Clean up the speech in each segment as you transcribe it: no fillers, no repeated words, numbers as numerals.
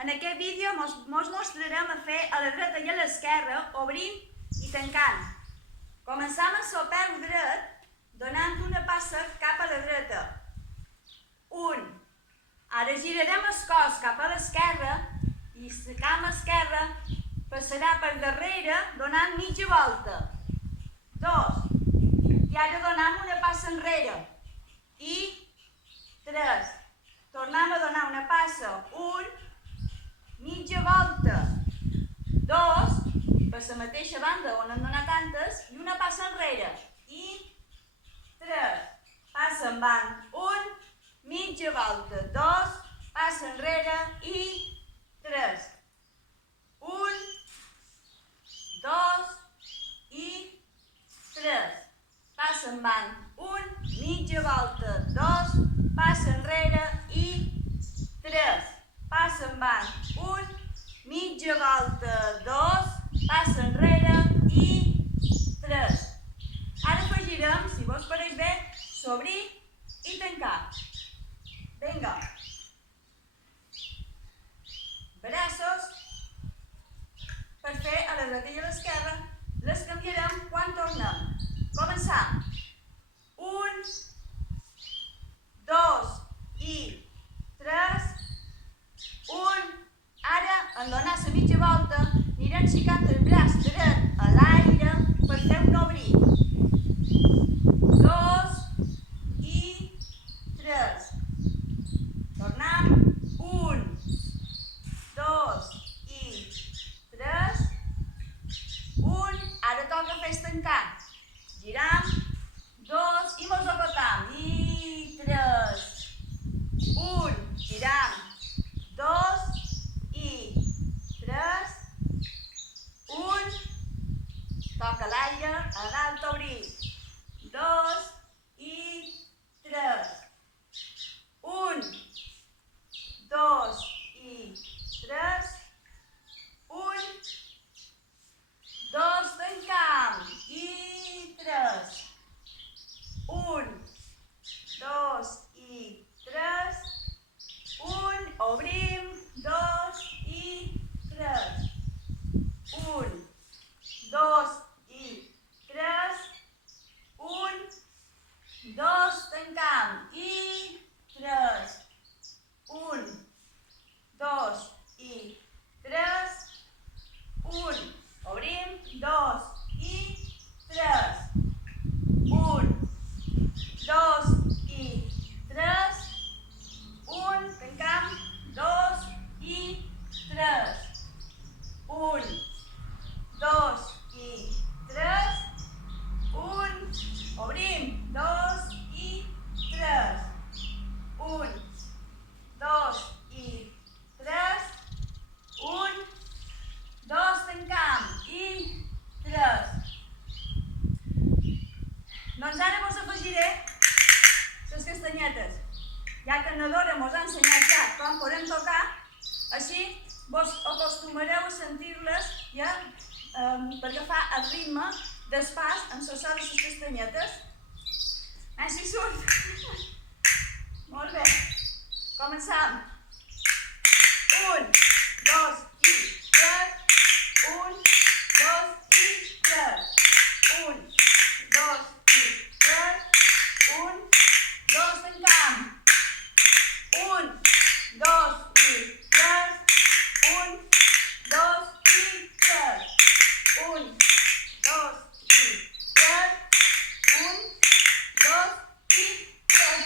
En aquest vídeo ens mostrarem a fer a la dreta i a l'esquerra, obrint i tancant. Començam amb el peu dret, donant una passa cap a la dreta. 1. Ara girarem el cos cap a l'esquerra i la cama esquerra passarà per darrere donant mitja volta. 2. I ara donem una passa enrere. I 3. Tornem a donar una passa. 1. Mitja volta. 2. Per la mateixa banda on hem donat antes. I una passa enrere. I 3. Passa endavant. 1. Mitja volta. 2. Passa enrere. I 3. 1. 2. I 3. Passa endavant. 1. Mitja volta. 2. Passa enrere. I 3. Passa endavant. 1. Mitja volta. 2. Passa enrere. I 3. Ara afegirem, si vos pareix bé, obrir i tancar. Vinga. Braços per fer a la dreta i a l'esquerra. Les canviarem quan tornem. Començam. 1, 2 i 3. 1. Ara, en donar la mitja volta, anirem aixecant el braç dret a l'aire per fer un obrir. 2 i 3. Tornem. 1, 2 i 3. 1. Ara toca fer el tancat. Giram. 2 i mos apretam. I 3. 1. Giram. 2 i 3. 1. Toca l'aire, a dalt obrir. 2 i 3. 1. 2 i 3. 1. 2, tancam. I 3. 1. 2 i 3. 1. Obrim. 2 i 3. 1. 2 i 3. 1. 2, tancam. I 3. 1. 2 i 3. 1. Obrim. 2 i 3. 1. 2 i 3. 1. Tancam. 2 i 3. 1. 2 i 3. 1. Obrim. 2 i 3. 1. 2 i 3. 1. 2, tancam. I 3. Doncs ara vos afegiré les castanyetes. Ja que en Nadora mos ha ensenyat ja com podem tocar, així vos acostumareu a sentir-les ja per agafar el ritme del pas en el so de les castanyetes. Així surt. Molt bé. Començam. 1, 2 i 3. 1, 2 i 3. 1, 2 i 3. 1, 2, tancam. 1, 2 i 3. 1, 2 i 3. 1, 2 i 3. 1, 2 i 3.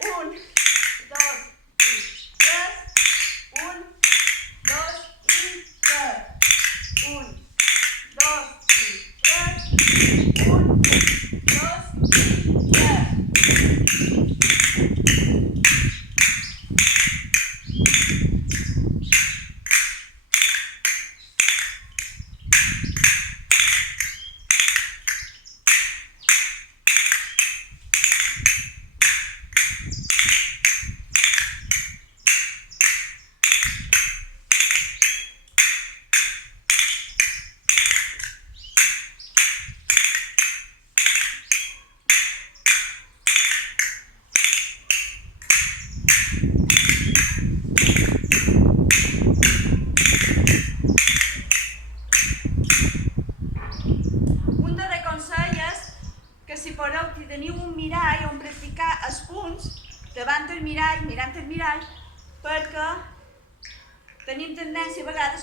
1, 2 i 3. 1, 2 i 3.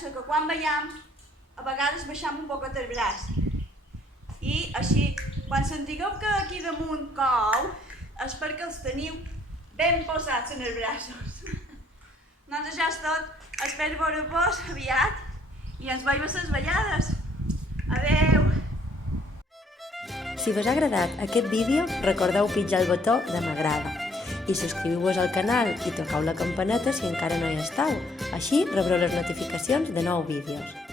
passa que quan veiem, a vegades baixem un poquet el braç. I així, quan sentigueu que aquí damunt cou, és perquè els teniu ben posats en els braços. Doncs això és tot. Espero veure-vos aviat i ens veiem a les ballades. Adeu! Si vos ha agradat aquest vídeo, recordeu pitjar el botó de m'agrada i subscriviu-vos al canal i tocau la campaneta si encara no hi esteu. Així rebreu les notificacions de nous vídeos.